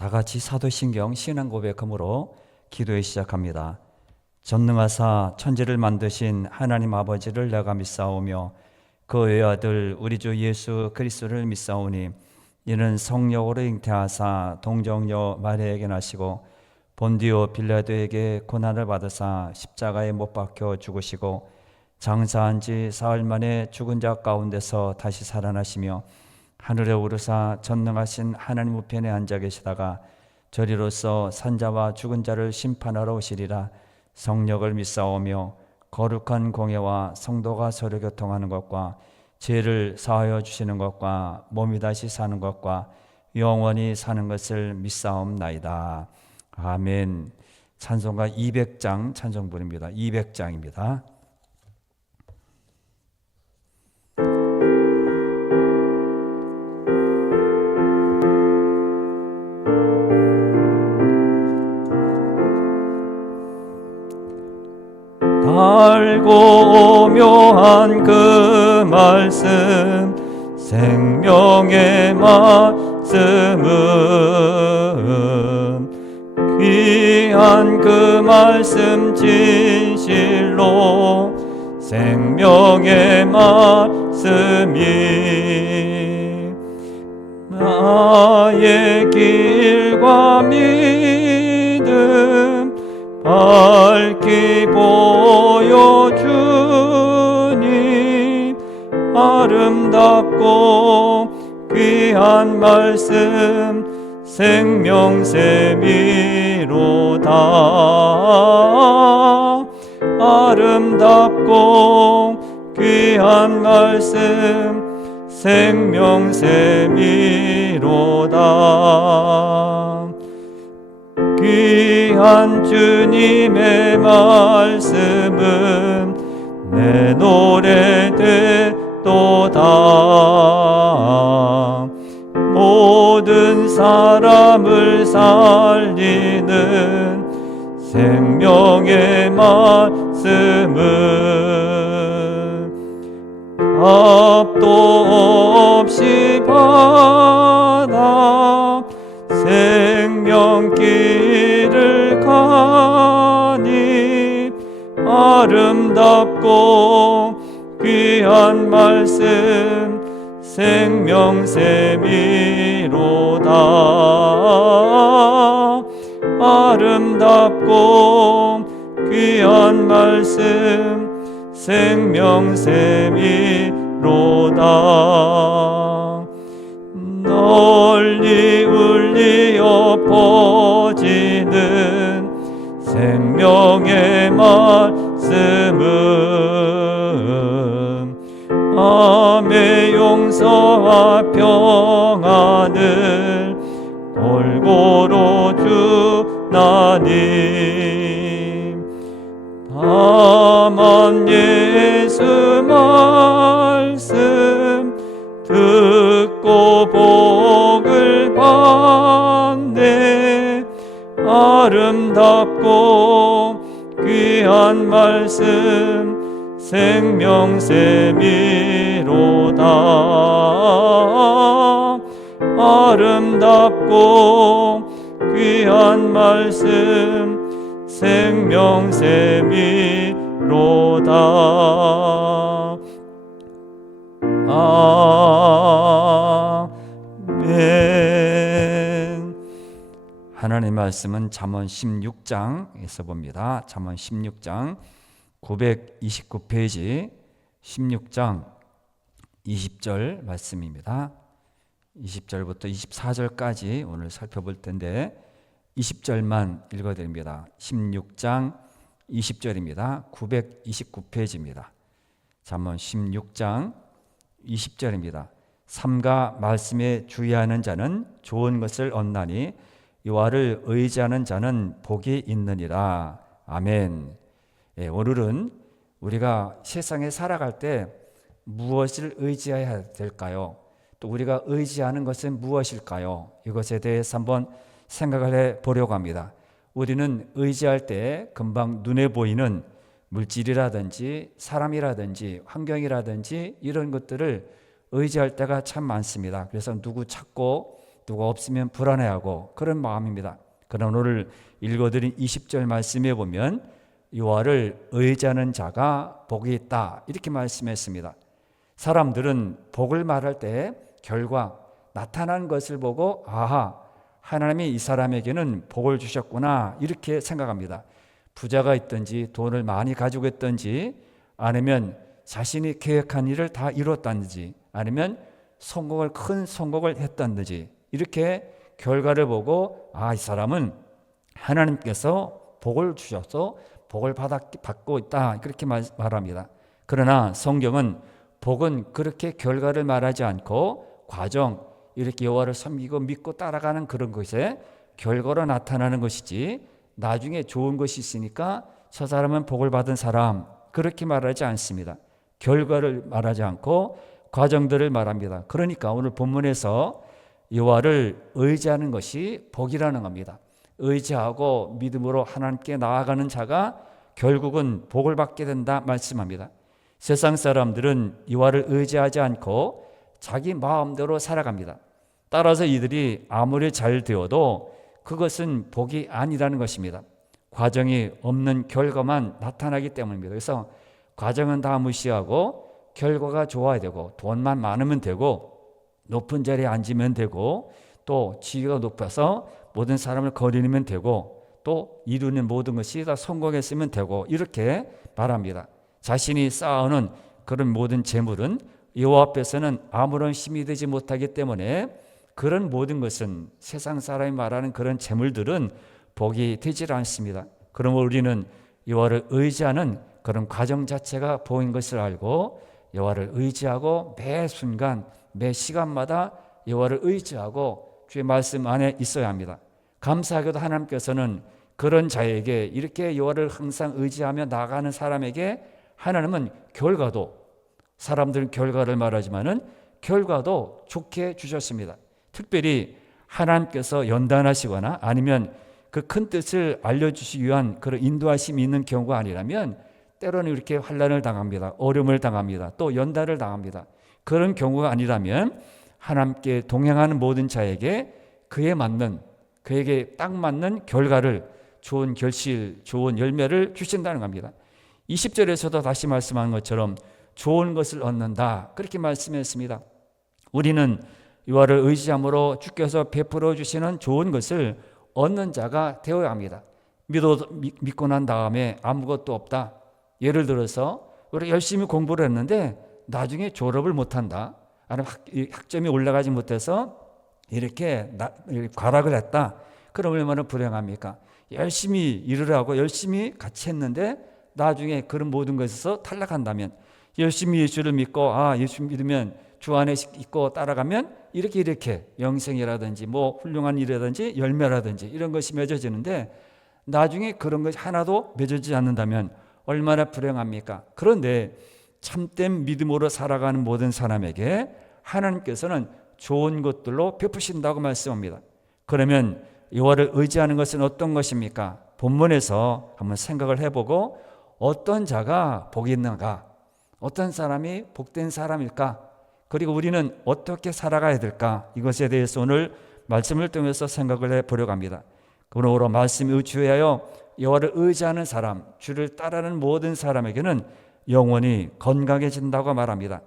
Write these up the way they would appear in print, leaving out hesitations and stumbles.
다 같이 사도신경 신앙고백함으로 기도에 시작합니다. 전능하사 천지를 만드신 하나님 아버지를 내가 믿사오며 그 외아들 우리 주 예수 그리스도를 믿사오니 이는 성령으로 잉태하사 동정녀 마리아에게 나시고 본디오 빌라도에게 고난을 받으사 십자가에 못 박혀 죽으시고 장사한 지 사흘 만에 죽은 자 가운데서 다시 살아나시며 하늘에 오르사 전능하신 하나님 우편에 앉아 계시다가 저리로서 산자와 죽은 자를 심판하러 오시리라. 성령을 믿사오며 거룩한 공예와 성도가 서로 교통하는 것과 죄를 사하여 주시는 것과 몸이 다시 사는 것과 영원히 사는 것을 믿사옵나이다. 아멘. 찬송가 200장 찬송부입니다. 200장입니다. 달고 묘한 그 말씀 생명의 말씀은 귀한 그 말씀 진실로 생명의 말씀이 나의 길과 믿음 밝히 보여주니 아름답고 귀한 말씀 생명샘이로다. 아름답고 귀한 말씀 생명샘이로다. 귀한 주님의 말씀은 내 노래 되도다. 모든 사람을 살리는 생명의 말씀은 값도 없이 받아 생명길을 가니 아름답고 귀한 말씀 생명샘이로다. 아름답고 귀한 말씀 생명샘이로다. 널리 울리어 퍼지는 생명의 말씀은 마음의 용서와 평안을 골고루 주나니 다만 예수 말씀 듣고 복을 받네. 아름답고 귀한 말씀 생명샘이로다. 아름답고 귀한 말씀 생명샘이로다. 아멘. 하나님의 말씀은 잠언 16장에서 봅니다. 잠언 16장 929페이지 16장 20절 말씀입니다. 20절부터 24절까지 오늘 살펴볼 텐데 20절만 읽어드립니다. 16장 20절입니다. 929페이지입니다. 잠언 16장 20절입니다. 삼가 말씀에 주의하는 자는 좋은 것을 얻나니 여호와를 의지하는 자는 복이 있느니라. 아멘. 오늘은 우리가 세상에 살아갈 때 무엇을 의지해야 될까요? 또 우리가 의지하는 것은 무엇일까요? 이것에 대해서 한번 생각을 해 보려고 합니다. 우리는 의지할 때 금방 눈에 보이는 물질이라든지 사람이라든지 환경이라든지 이런 것들을 의지할 때가 참 많습니다. 그래서 누구 찾고 누가 없으면 불안해하고 그런 마음입니다. 그러나 오늘 읽어드린 20절 말씀에 보면 여호와를 의지하는 자가 복이 있다 이렇게 말씀했습니다. 사람들은 복을 말할 때 결과 나타난 것을 보고 아하, 하나님이 이 사람에게는 복을 주셨구나 이렇게 생각합니다. 부자가 있든지 돈을 많이 가지고 있든지 아니면 자신이 계획한 일을 다 이뤘다든지 아니면 큰 성공을 했다든지 이렇게 결과를 보고 이 사람은 하나님께서 복을 주셔서 복을 받고 있다 그렇게 말합니다. 그러나 성경은 복은 그렇게 결과를 말하지 않고 과정, 이렇게 여호와를 섬기고 믿고 따라가는 그런 것에 결과로 나타나는 것이지 나중에 좋은 것이 있으니까 저 사람은 복을 받은 사람 그렇게 말하지 않습니다. 결과를 말하지 않고 과정들을 말합니다. 그러니까 오늘 본문에서 여호와를 의지하는 것이 복이라는 겁니다. 의지하고 믿음으로 하나님께 나아가는 자가 결국은 복을 받게 된다 말씀합니다. 세상 사람들은 여호와를 의지하지 않고 자기 마음대로 살아갑니다. 따라서 이들이 아무리 잘 되어도 그것은 복이 아니라는 것입니다. 과정이 없는 결과만 나타나기 때문입니다. 그래서 과정은 다 무시하고 결과가 좋아야 되고 돈만 많으면 되고 높은 자리에 앉으면 되고 또 지위가 높아서 모든 사람을 거느리면 되고 또 이루는 모든 것이 다 성공했으면 되고 이렇게 말합니다. 자신이 쌓아오는 그런 모든 재물은 여호와 앞에서는 아무런 힘이 되지 못하기 때문에 그런 모든 것은 세상 사람이 말하는 그런 재물들은 복이 되질 않습니다. 그러므로 우리는 여호와를 의지하는 그런 과정 자체가 복인 것을 알고 여호와를 의지하고 매 순간 매 시간마다 여호와를 의지하고 주의 말씀 안에 있어야 합니다. 감사하게도 하나님께서는 그런 자에게 이렇게 여호와를 항상 의지하며 나가는 사람에게 하나님은 결과도, 사람들은 결과를 말하지만은 결과도 좋게 주셨습니다. 특별히 하나님께서 연단하시거나 아니면 그 큰 뜻을 알려주시기 위한 그런 인도하심이 있는 경우가 아니라면 때로는 이렇게 환난을 당합니다. 어려움을 당합니다. 또 연단을 당합니다. 그런 경우가 아니라면 하나님께 동행하는 모든 자에게 그에게 딱 맞는 결과를, 좋은 결실, 좋은 열매를 주신다는 겁니다. 20절에서도 다시 말씀한 것처럼 좋은 것을 얻는다 그렇게 말씀했습니다. 우리는 여호와를 의지함으로 주께서 베풀어 주시는 좋은 것을 얻는 자가 되어야 합니다. 믿고 난 다음에 아무것도 없다. 예를 들어서 우리가 열심히 공부를 했는데 나중에 졸업을 못한다. 아니면 학점이 올라가지 못해서 이렇게 과락을 했다. 그럼 얼마나 불행합니까? 열심히 일을 하고 열심히 같이 했는데 나중에 그런 모든 것에서 탈락한다면, 열심히 예수를 믿고 예수 믿으면 주 안에 있고 따라가면 이렇게 영생이라든지 뭐 훌륭한 일이라든지 열매라든지 이런 것이 맺어지는데 나중에 그런 것이 하나도 맺어지지 않는다면 얼마나 불행합니까? 그런데 참된 믿음으로 살아가는 모든 사람에게 하나님께서는 좋은 것들로 베푸신다고 말씀합니다. 그러면 여호와를 의지하는 것은 어떤 것입니까? 본문에서 한번 생각을 해보고 어떤 자가 복이 있는가? 어떤 사람이 복된 사람일까? 그리고 우리는 어떻게 살아가야 될까? 이것에 대해서 오늘 말씀을 통해서 생각을 해보려고 합니다. 그러므로 말씀에 의지하여 여호와를 의지하는 사람, 주를 따르는 모든 사람에게는 영원히 건강해진다고 말합니다.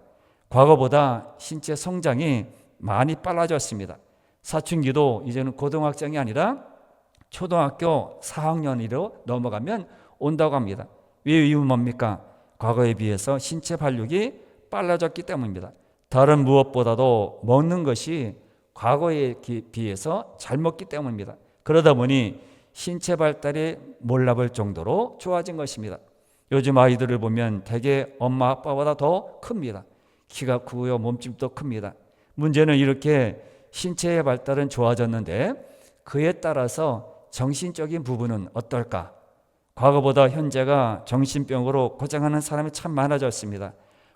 과거보다 신체 성장이 많이 빨라졌습니다. 사춘기도 이제는 고등학생이 아니라 초등학교 4학년으로 넘어가면 온다고 합니다. 왜 이유는 뭡니까? 과거에 비해서 신체 발육이 빨라졌기 때문입니다. 다른 무엇보다도 먹는 것이 과거에 비해서 잘 먹기 때문입니다. 그러다 보니 신체 발달이 몰라볼 정도로 좋아진 것입니다. 요즘 아이들을 보면 대개 엄마 아빠보다 더 큽니다. 키가 크고요, 몸집도 큽니다. 문제는 이렇게 신체의 발달은 좋아졌는데 그에 따라서 정신적인 부분은 어떨까? 과거보다 현재가 정신병으로 고생하는 사람이 참 많아졌습니다.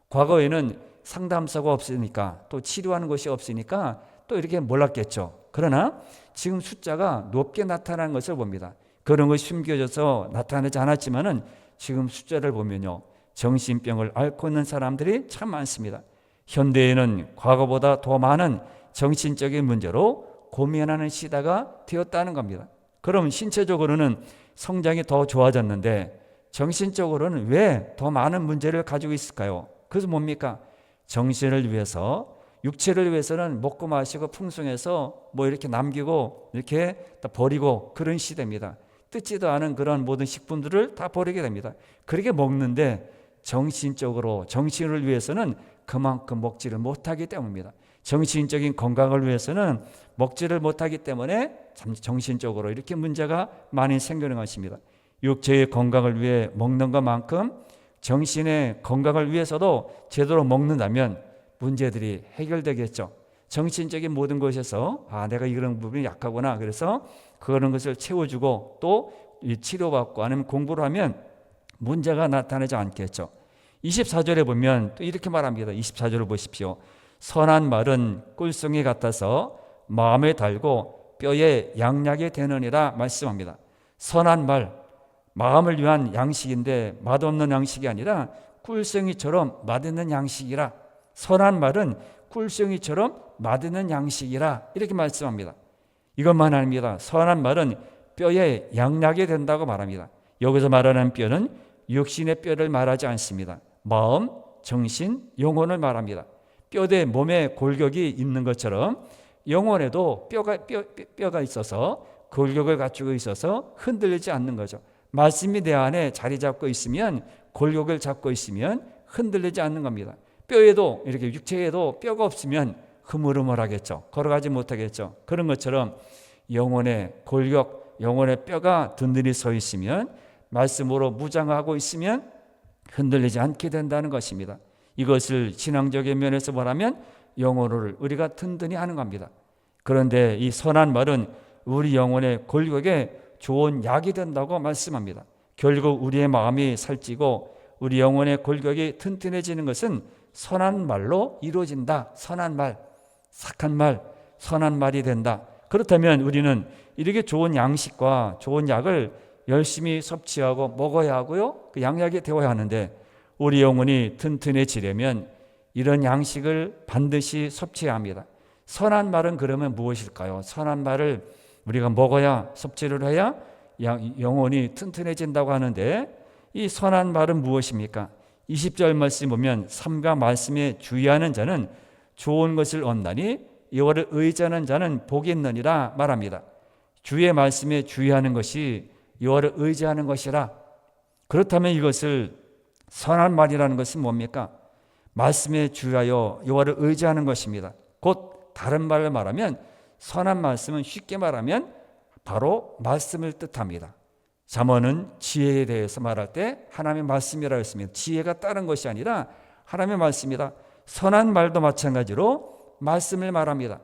과거에는 상담소가 없으니까 또 치료하는 곳이 없으니까 또 이렇게 몰랐겠죠. 그러나 지금 숫자가 높게 나타나는 것을 봅니다. 그런 것이 숨겨져서 나타나지 않았지만은 지금 숫자를 보면요, 정신병을 앓고 있는 사람들이 참 많습니다. 현대에는 과거보다 더 많은 정신적인 문제로 고민하는 시대가 되었다는 겁니다. 그럼 신체적으로는 성장이 더 좋아졌는데 정신적으로는 왜 더 많은 문제를 가지고 있을까요? 그래서 뭡니까? 정신을 위해서, 육체를 위해서는 먹고 마시고 풍성해서 뭐 이렇게 남기고 이렇게 다 버리고 그런 시대입니다. 뜯지도 않은 그런 모든 식품들을 다 버리게 됩니다. 그렇게 먹는데 정신적으로, 정신을 위해서는 그만큼 먹지를 못하기 때문입니다. 정신적인 건강을 위해서는 먹지를 못하기 때문에 정신적으로 이렇게 문제가 많이 생기는 것입니다. 육체의 건강을 위해 먹는 것만큼 정신의 건강을 위해서도 제대로 먹는다면 문제들이 해결되겠죠. 정신적인 모든 것에서 내가 이런 부분이 약하구나, 그래서 그런 것을 채워주고 또 치료받고 아니면 공부를 하면 문제가 나타나지 않겠죠. 24절에 보면 또 이렇게 말합니다. 24절을 보십시오. 선한 말은 꿀송이 같아서 마음에 달고 뼈에 양약이 되느니라 말씀합니다. 선한 말, 마음을 위한 양식인데 맛없는 양식이 아니라 꿀송이처럼 맛있는 양식이라. 선한 말은 꿀송이처럼 맛있는 양식이라, 이렇게 말씀합니다. 이것만 아닙니다. 선한 말은 뼈에 양약이 된다고 말합니다. 여기서 말하는 뼈는 육신의 뼈를 말하지 않습니다. 마음, 정신, 영혼을 말합니다. 뼈대 몸에 골격이 있는 것처럼 영혼에도 뼈가 있어서 골격을 갖추고 있어서 흔들리지 않는 거죠. 말씀이 내 안에 자리 잡고 있으면, 골격을 잡고 있으면 흔들리지 않는 겁니다. 뼈에도, 이렇게 육체에도 뼈가 없으면 흐물흐물하겠죠. 걸어가지 못하겠죠. 그런 것처럼 영혼의 골격, 영혼의 뼈가 든든히 서 있으면, 말씀으로 무장하고 있으면 흔들리지 않게 된다는 것입니다. 이것을 신앙적인 면에서 말하면 영혼을 우리가 든든히 하는 겁니다. 그런데 이 선한 말은 우리 영혼의 골격에 좋은 약이 된다고 말씀합니다. 결국 우리의 마음이 살찌고 우리 영혼의 골격이 튼튼해지는 것은 선한 말로 이루어진다. 선한 말, 착한 말, 선한 말이 된다. 그렇다면 우리는 이렇게 좋은 양식과 좋은 약을 열심히 섭취하고 먹어야 하고요, 그 양약이 되어야 하는데, 우리 영혼이 튼튼해지려면 이런 양식을 반드시 섭취해야 합니다. 선한 말은 그러면 무엇일까요? 선한 말을 우리가 먹어야, 섭취를 해야 영혼이 튼튼해진다고 하는데, 이 선한 말은 무엇입니까? 20절 말씀 보면 삼가 말씀에 주의하는 자는 좋은 것을 얻나니 여호와를 의지하는 자는 복이 있느니라 말합니다. 주의 말씀에 주의하는 것이 여호와를 의지하는 것이라. 그렇다면 이것을, 선한 말이라는 것은 뭡니까? 말씀에 주의하여 여호와를 의지하는 것입니다. 곧 다른 말로 말하면 선한 말씀은 쉽게 말하면 바로 말씀을 뜻합니다. 잠언은 지혜에 대해서 말할 때 하나님의 말씀이라고 했습니다. 지혜가 다른 것이 아니라 하나님의 말씀이다. 선한 말도 마찬가지로 말씀을 말합니다.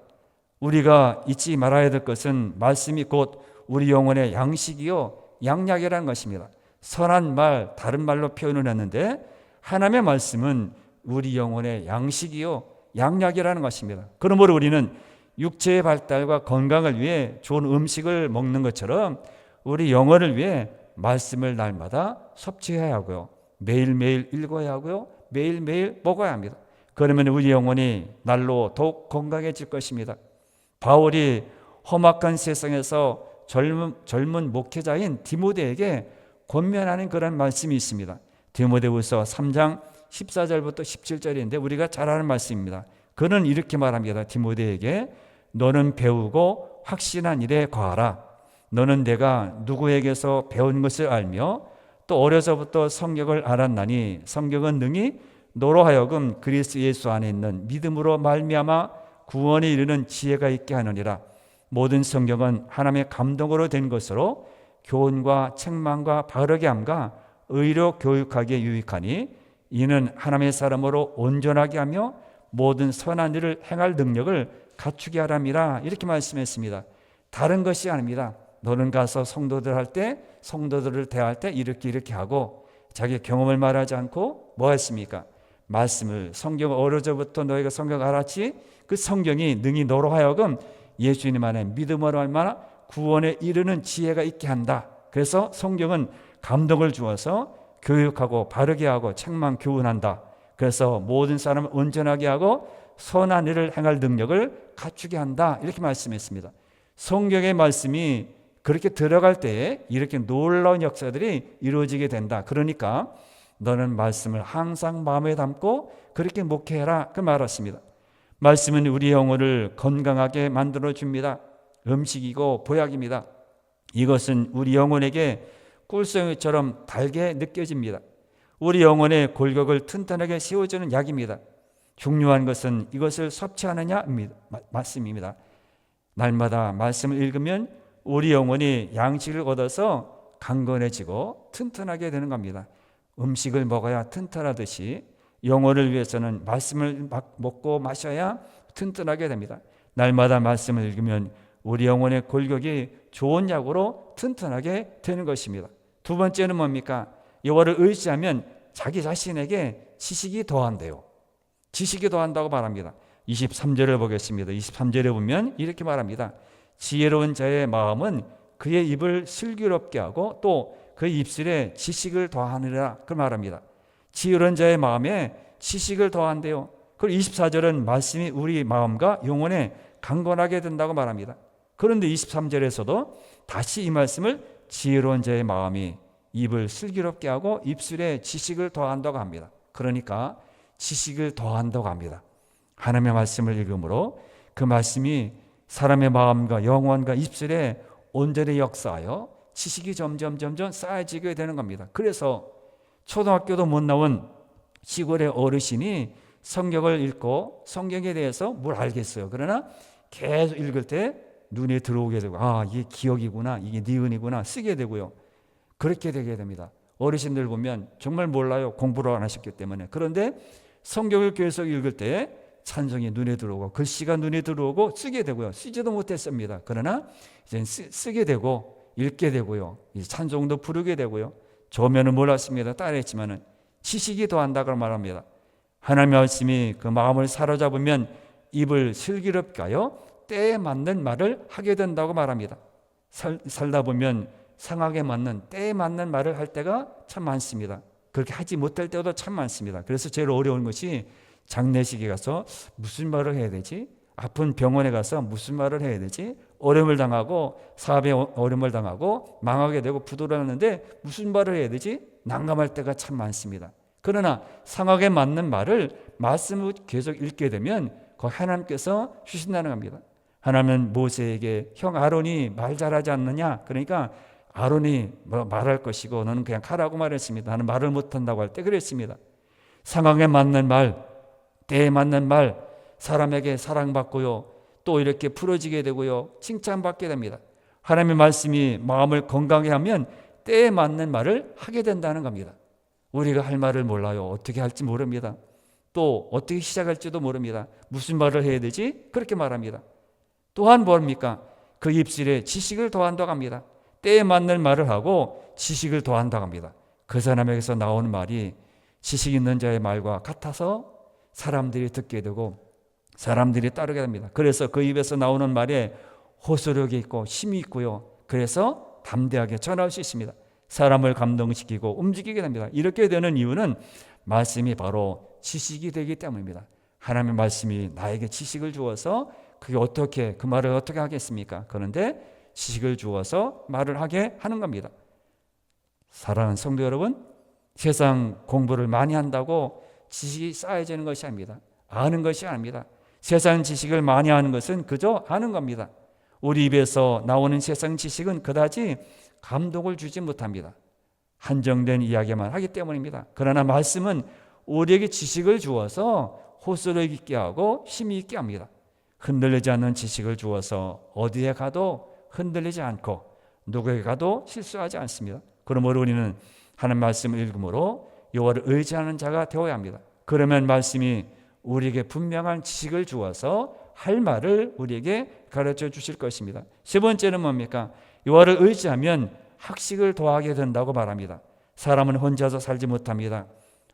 우리가 잊지 말아야 될 것은 말씀이 곧 우리 영혼의 양식이요 양약이라는 것입니다. 선한 말, 다른 말로 표현을 했는데 하나님의 말씀은 우리 영혼의 양식이요 양약이라는 것입니다. 그러므로 우리는 육체의 발달과 건강을 위해 좋은 음식을 먹는 것처럼 우리 영혼을 위해 말씀을 날마다 섭취해야 하고요, 매일매일 읽어야 하고요, 매일매일 먹어야 합니다. 그러면 우리 영혼이 날로 더욱 건강해질 것입니다. 바울이 험악한 세상에서 젊은 목회자인 디모데에게 권면하는 그런 말씀이 있습니다. 디모데후서 3장 14절부터 17절인데 우리가 잘 아는 말씀입니다. 그는 이렇게 말합니다. 디모데에게 너는 배우고 확신한 일에 거하라. 너는 내가 누구에게서 배운 것을 알며 또 어려서부터 성경을 알았나니 성경은 능히 너로 하여금 그리스도 예수 안에 있는 믿음으로 말미암아 구원에 이르는 지혜가 있게 하느니라. 모든 성경은 하나님의 감동으로 된 것으로 교훈과 책망과 바르게 함과 의로 교육하기에 유익하니 이는 하나님의 사람으로 온전하게 하며 모든 선한 일을 행할 능력을 갖추게 하람이라. 이렇게 말씀했습니다. 다른 것이 아닙니다. 너는 가서 성도들을 대할 때 이렇게 하고 자기 경험을 말하지 않고 뭐 했습니까? 말씀을, 성경을 어려서부터 너희가 성경을 알았지? 그 성경이 능히 너로 하여금 예수님 안에 믿음으로 얼마나 구원에 이르는 지혜가 있게 한다. 그래서 성경은 감동을 주어서 교육하고 바르게 하고 책망 교훈한다. 그래서 모든 사람을 온전하게 하고 선한 일을 행할 능력을 갖추게 한다. 이렇게 말씀했습니다. 성경의 말씀이 그렇게 들어갈 때에 이렇게 놀라운 역사들이 이루어지게 된다. 그러니까 너는 말씀을 항상 마음에 담고 그렇게 목회해라. 그 말했습니다. 말씀은 우리 영혼을 건강하게 만들어줍니다. 음식이고 보약입니다. 이것은 우리 영혼에게 꿀송이처럼 달게 느껴집니다. 우리 영혼의 골격을 튼튼하게 세워주는 약입니다. 중요한 것은 이것을 섭취하느냐 말씀입니다. 날마다 말씀을 읽으면 우리 영혼이 양식을 얻어서 강건해지고 튼튼하게 되는 겁니다. 음식을 먹어야 튼튼하듯이 영혼을 위해서는 말씀을 먹고 마셔야 튼튼하게 됩니다. 날마다 말씀을 읽으면 우리 영혼의 골격이 좋은 약으로 튼튼하게 되는 것입니다. 두 번째는 뭡니까? 여호와를 의지하면 자기 자신에게 지식이 더한대요. 지식이 더한다고 말합니다. 23절을 보겠습니다. 23절에 보면 이렇게 말합니다. 지혜로운 자의 마음은 그의 입을 슬기롭게 하고 또 그의 입술에 지식을 더하느라 그 말합니다. 지혜로운 자의 마음에 지식을 더한대요. 그리고 24절은 말씀이 우리 마음과 영혼에 강건하게 된다고 말합니다. 그런데 23절에서도 다시 이 말씀을 지혜로운 자의 마음이 입을 슬기롭게 하고 입술에 지식을 더한다고 합니다. 그러니까 지식을 더한다고 합니다. 하나님의 말씀을 읽음으로 그 말씀이 사람의 마음과 영혼과 입술에 온전히 역사하여 지식이 점점 쌓여지게 되는 겁니다. 그래서 초등학교도 못 나온 시골의 어르신이 성경을 읽고 성경에 대해서 뭘 알겠어요. 그러나 계속 읽을 때 눈에 들어오게 되고 이게 기억이구나, 이게 니은이구나 쓰게 되고요. 그렇게 되게 됩니다. 어르신들 보면 정말 몰라요. 공부를 안 하셨기 때문에. 그런데 성경을 계속 읽을 때 찬송이 눈에 들어오고 글씨가 눈에 들어오고 쓰게 되고요. 쓰지도 못했습니다. 그러나 이제 쓰게 되고 읽게 되고요. 찬송도 부르게 되고요. 처음에는 몰랐습니다. 따라했지만은 지식이 더한다고 말합니다. 하나님의 말씀이 그 마음을 사로잡으면 입을 슬기롭게 하여 때에 맞는 말을 하게 된다고 말합니다. 살다 보면 상황에 맞는 때에 맞는 말을 할 때가 참 많습니다. 그렇게 하지 못할 때도 참 많습니다. 그래서 제일 어려운 것이 장례식에 가서 무슨 말을 해야 되지? 아픈 병원에 가서 무슨 말을 해야 되지? 어려움을 당하고 사업에 어려움을 당하고 망하게 되고 부도났는데 무슨 말을 해야 되지? 난감할 때가 참 많습니다. 그러나 상황에 맞는 말을 말씀을 계속 읽게 되면 그 하나님께서 주신다는 겁니다. 하나님은 모세에게 형 아론이 말 잘하지 않느냐? 그러니까 아론이 말할 것이고 너는 그냥 하라고 말했습니다. 나는 말을 못한다고 할 때 그랬습니다. 상황에 맞는 말, 때에 맞는 말, 사람에게 사랑받고요. 또 이렇게 풀어지게 되고요. 칭찬받게 됩니다. 하나님의 말씀이 마음을 건강하게 하면 때에 맞는 말을 하게 된다는 겁니다. 우리가 할 말을 몰라요. 어떻게 할지 모릅니다. 또 어떻게 시작할지도 모릅니다. 무슨 말을 해야 되지? 그렇게 말합니다. 또한 뭡니까? 그 입술에 지식을 더한다고 합니다. 때에 맞는 말을 하고 지식을 더한다고 합니다. 그 사람에게서 나오는 말이 지식 있는 자의 말과 같아서 사람들이 듣게 되고 사람들이 따르게 됩니다. 그래서 그 입에서 나오는 말에 호소력이 있고 힘이 있고요. 그래서 담대하게 전할 수 있습니다. 사람을 감동시키고 움직이게 됩니다. 이렇게 되는 이유는 말씀이 바로 지식이 되기 때문입니다. 하나님의 말씀이 나에게 지식을 주어서 그 말을 어떻게 하겠습니까? 그런데 지식을 주어서 말을 하게 하는 겁니다. 사랑하는 성도 여러분, 세상 공부를 많이 한다고 지식이 쌓여지는 것이 아닙니다. 아는 것이 아닙니다. 세상 지식을 많이 하는 것은 그저 아는 겁니다. 우리 입에서 나오는 세상 지식은 그다지 감동을 주지 못합니다. 한정된 이야기만 하기 때문입니다. 그러나 말씀은 우리에게 지식을 주어서 호소력 있게 하고 힘이 있게 합니다. 흔들리지 않는 지식을 주어서 어디에 가도 흔들리지 않고 누구에게 가도 실수하지 않습니다. 그러므로 우리는 하나님 말씀을 읽음으로 여호와를 의지하는 자가 되어야 합니다. 그러면 말씀이 우리에게 분명한 지식을 주어서 할 말을 우리에게 가르쳐 주실 것입니다. 세 번째는 뭡니까? 여호와를 의지하면 학식을 더하게 된다고 말합니다. 사람은 혼자서 살지 못합니다.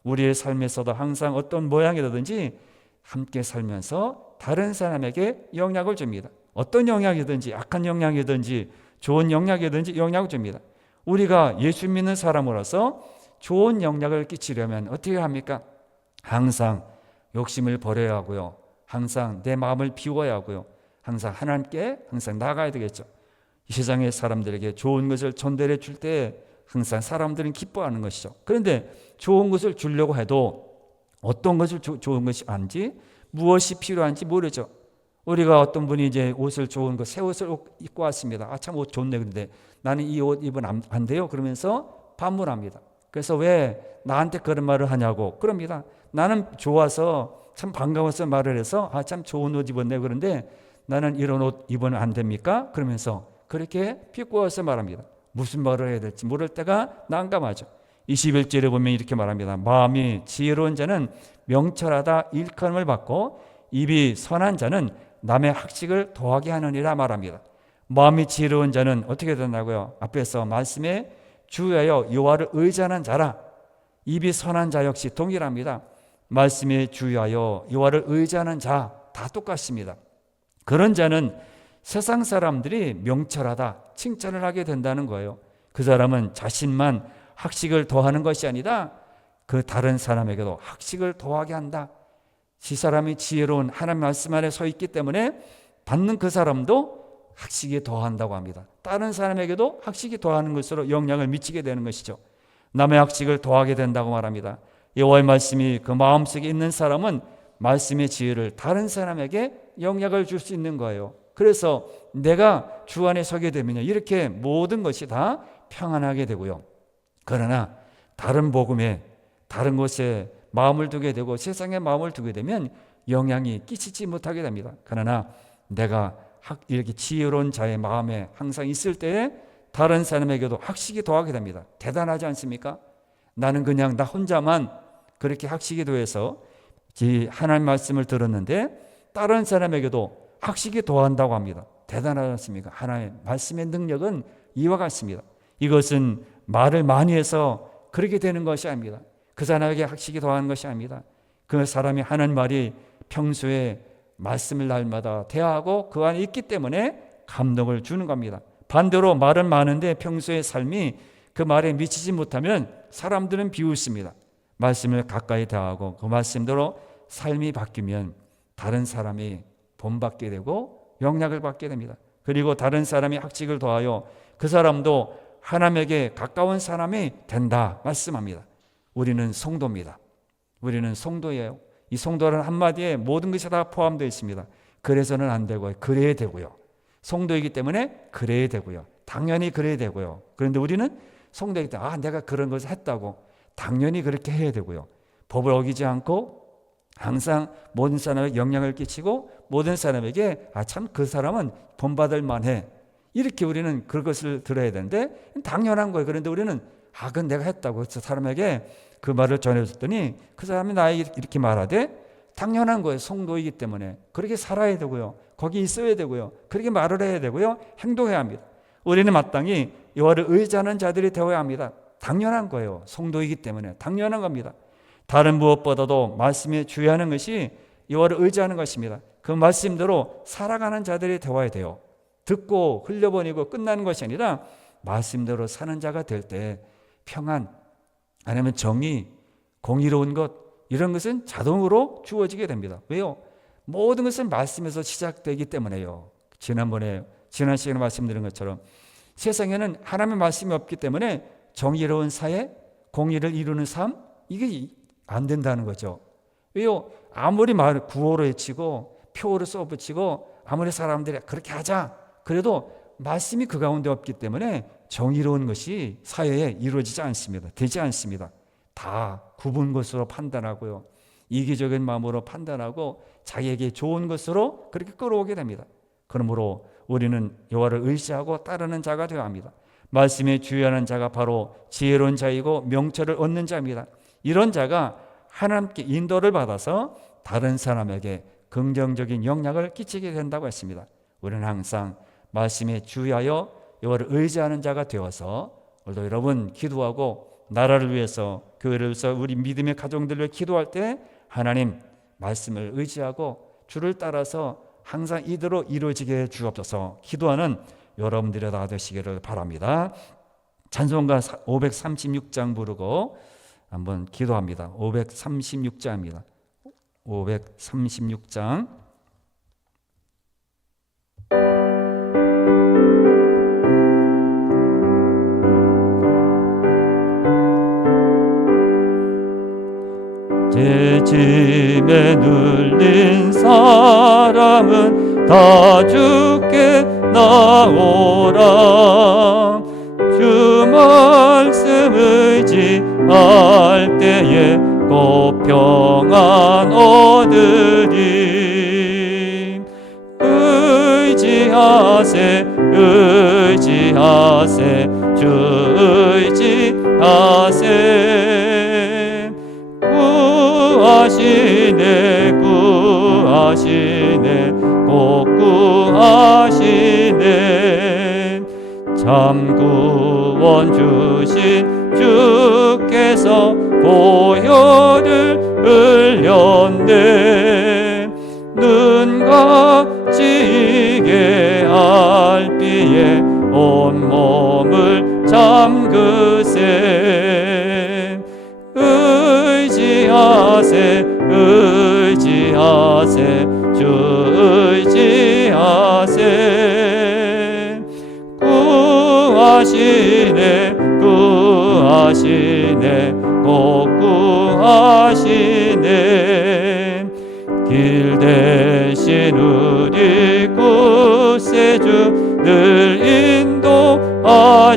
우리의 삶에서도 항상 어떤 모양이든지 함께 살면서 다른 사람에게 영향을 줍니다. 어떤 영향이든지 악한 영향이든지 좋은 영향이든지 영향을 줍니다. 우리가 예수 믿는 사람으로서 좋은 영향을 끼치려면 어떻게 합니까? 항상 욕심을 버려야 하고요. 항상 내 마음을 비워야 하고요. 항상 하나님께 항상 나가야 되겠죠. 이 세상의 사람들에게 좋은 것을 전달해 줄 때 항상 사람들은 기뻐하는 것이죠. 그런데 좋은 것을 주려고 해도 어떤 것을 좋은 것이 아닌지, 무엇이 필요한지 모르죠. 우리가 어떤 분이 이제 옷을 좋은 거, 새 옷을 입고 왔습니다. 아, 참 옷 좋네. 그런데 나는 이 옷 입으면 안 돼요. 그러면서 반문합니다. 그래서 왜 나한테 그런 말을 하냐고 그럽니다. 나는 좋아서 참 반가워서 말을 해서 아, 참 좋은 옷 입었네. 그런데 나는 이런 옷 입으면 안 됩니까? 그러면서 그렇게 비꼬아서 말합니다. 무슨 말을 해야 될지 모를 때가 난감하죠. 21절에 보면 이렇게 말합니다. 마음이 지혜로운 자는 명철하다 일컬음을 받고 입이 선한 자는 남의 학식을 더하게 하느니라 말합니다. 마음이 지혜로운 자는 어떻게 된다고요? 앞에서 말씀에 주의하여 여호와를 의지하는 자라. 입이 선한 자 역시 동일합니다. 말씀에 주의하여 여호와를 의지하는 자 다 똑같습니다. 그런 자는 세상 사람들이 명철하다 칭찬을 하게 된다는 거예요. 그 사람은 자신만 학식을 더하는 것이 아니라 그 다른 사람에게도 학식을 더하게 한다. 이 사람이 지혜로운 하나님 말씀 안에 서 있기 때문에 받는 그 사람도 학식이 더한다고 합니다. 다른 사람에게도 학식이 더하는 것으로 영향을 미치게 되는 것이죠. 남의 학식을 더하게 된다고 말합니다. 여호와의 말씀이 그 마음속에 있는 사람은 말씀의 지혜를 다른 사람에게 영향을 줄 수 있는 거예요. 그래서 내가 주 안에 서게 되면 이렇게 모든 것이 다 평안하게 되고요. 그러나 다른 복음에 다른 곳에 마음을 두게 되고 세상에 마음을 두게 되면 영향이 끼치지 못하게 됩니다. 그러나 내가 이렇게 지혜로운 자의 마음에 항상 있을 때에 다른 사람에게도 학식이 더하게 됩니다. 대단하지 않습니까? 나는 그냥 나 혼자만 그렇게 학식이 더해서 하나님 말씀을 들었는데 다른 사람에게도 학식이 더한다고 합니다. 대단하지 않습니까? 하나님의 말씀의 능력은 이와 같습니다. 이것은 말을 많이 해서 그렇게 되는 것이 아닙니다. 그 사람에게 학식이 더하는 것이 아닙니다. 그 사람이 하는 말이 평소에 말씀을 날마다 대하고 그 안에 있기 때문에 감동을 주는 겁니다. 반대로 말은 많은데 평소의 삶이 그 말에 미치지 못하면 사람들은 비웃습니다. 말씀을 가까이 대하고 그 말씀대로 삶이 바뀌면 다른 사람이 본받게 되고 영향을 받게 됩니다. 그리고 다른 사람이 학식을 더하여 그 사람도 하나님에게 가까운 사람이 된다 말씀합니다. 우리는 성도입니다. 우리는 성도예요. 이 성도라는 한마디에 모든 것이 다 포함되어 있습니다. 그래서는 안 되고요. 그래야 되고요. 성도이기 때문에 그래야 되고요. 당연히 그래야 되고요. 그런데 우리는 성도이기 때문에 내가 그런 것을 했다고 당연히 그렇게 해야 되고요. 법을 어기지 않고 항상 모든 사람에게 영향을 끼치고 모든 사람에게 참 그 사람은 본받을 만해. 이렇게 우리는 그것을 들어야 되는데 당연한 거예요. 그런데 우리는 그건 내가 했다고 그 사람에게 그 말을 전해줬더니 그 사람이 나에게 이렇게 말하되 당연한 거예요. 성도이기 때문에 그렇게 살아야 되고요. 거기 있어야 되고요. 그렇게 말을 해야 되고요. 행동해야 합니다. 우리는 마땅히 여호와를 의지하는 자들이 되어야 합니다. 당연한 거예요. 성도이기 때문에 당연한 겁니다. 다른 무엇보다도 말씀에 주의하는 것이 여호와를 의지하는 것입니다. 그 말씀대로 살아가는 자들이 되어야 돼요. 듣고 흘려보내고 끝나는 것이 아니라 말씀대로 사는 자가 될 때 평안, 아니면 정의, 공의로운 것 이런 것은 자동으로 주어지게 됩니다. 왜요? 모든 것은 말씀에서 시작되기 때문에요. 지난 시간에 말씀드린 것처럼 세상에는 하나님의 말씀이 없기 때문에 정의로운 사회, 공의를 이루는 삶 이게 안 된다는 거죠. 왜요? 아무리 말을 구호로 외치고 표로 써붙이고 아무리 사람들이 그렇게 하자 그래도 말씀이 그 가운데 없기 때문에 정의로운 것이 사회에 이루어지지 않습니다. 되지 않습니다. 다 굽은 것으로 판단하고요. 이기적인 마음으로 판단하고 자기에게 좋은 것으로 그렇게 끌어오게 됩니다. 그러므로 우리는 여호와를 의지하고 따르는 자가 되어야 합니다. 말씀에 주의하는 자가 바로 지혜로운 자이고 명철을 얻는 자입니다. 이런 자가 하나님께 인도를 받아서 다른 사람에게 긍정적인 영향을 끼치게 된다고 했습니다. 우리는 항상 말씀에 주의하여 여호와를 의지하는 자가 되어서 오늘도 여러분 기도하고 나라를 위해서 교회를 위해서 우리 믿음의 가정들을 위해 기도할 때 하나님 말씀을 의지하고 주를 따라서 항상 이대로 이루어지게 주옵소서 기도하는 여러분들이 다 되시기를 바랍니다. 찬송가 536장 부르고 한번 기도합니다. 536장입니다. 536장. 제 짐에 눌린 사람은 다 주께 나오라. 주 말씀 의지할 때에 곧 평안 얻으리. 의지하세 의지하세 주 의지하세. 구하시네 구하시네 꼭 구하시네. 참 구원 주신 주께서 보혈을 흘렸네. 눈같이 이게 알피에 온몸을 잠그세. 의지하세 의지하세 주 의지하세. 구하시네 구하시네 꼭 구하시네. 길 대신 우리 구세주 늘 인도하시네.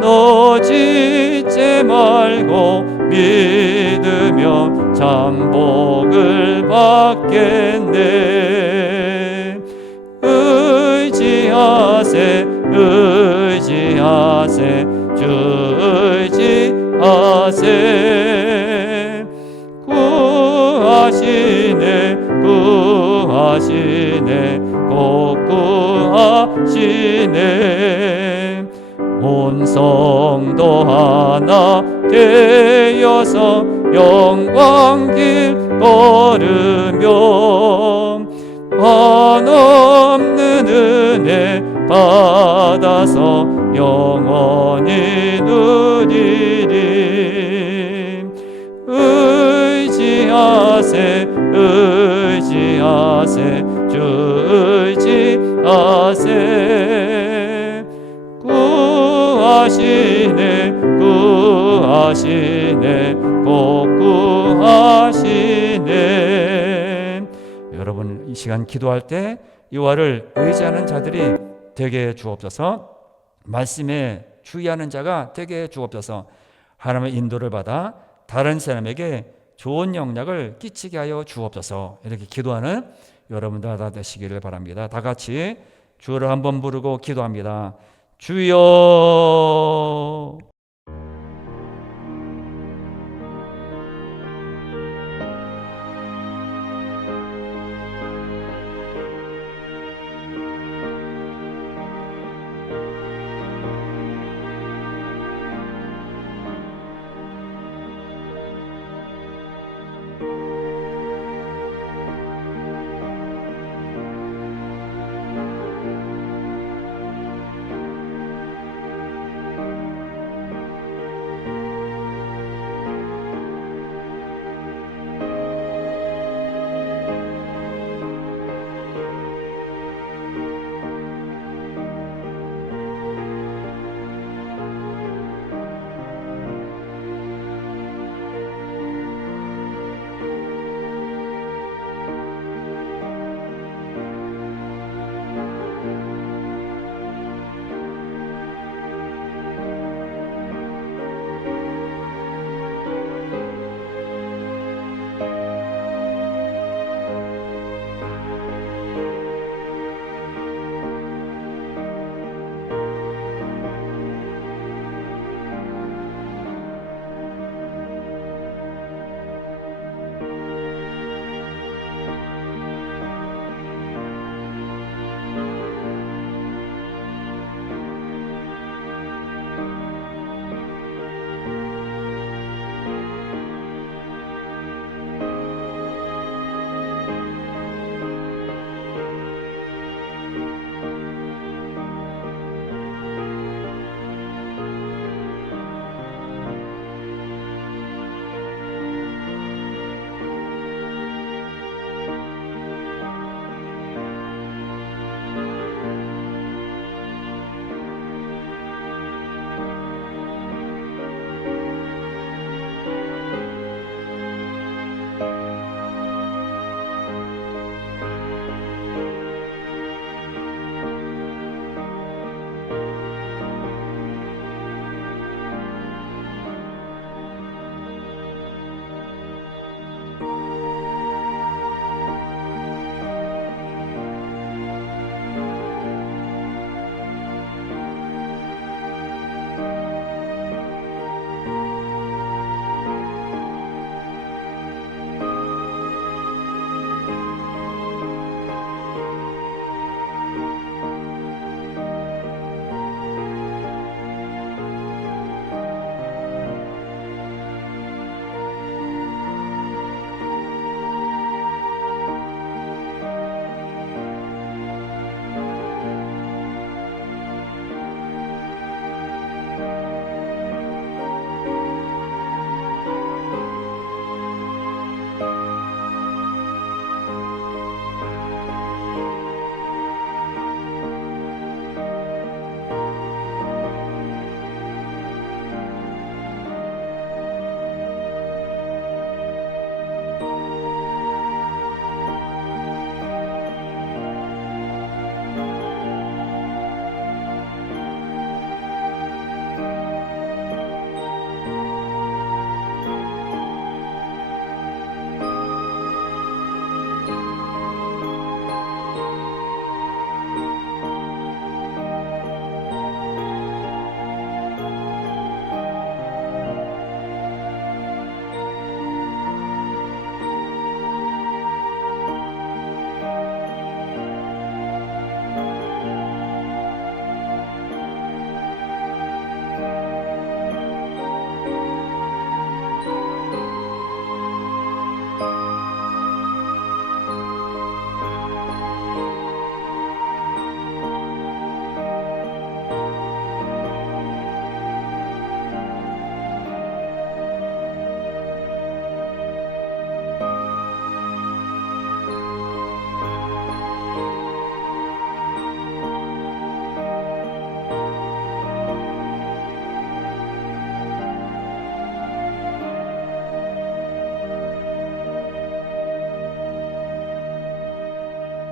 너 짓지 말고 믿으면 참 복을 받겠네. 의지하세 의지하세 주 의지하세. 구하시네 구하시네 꼭 구하시네. 온 성도 하나 되어서 영광길 걸으며 한없는 은혜 받아서 영원히 누리리. 의지하세 의지하세 주 의지하세. 구하시네 구하시네 꼭 구하시네. 여러분 이 시간 기도할 때 여호와를 의지하는 자들이 되게 주옵소서. 말씀에 주의하는 자가 되게 주옵소서. 하나님의 인도를 받아 다른 사람에게 좋은 영향을 끼치게 하여 주옵소서. 이렇게 기도하는 여러분들 다 되시기를 바랍니다. 다 같이 주를 한번 부르고 기도합니다. 주여.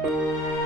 아멘.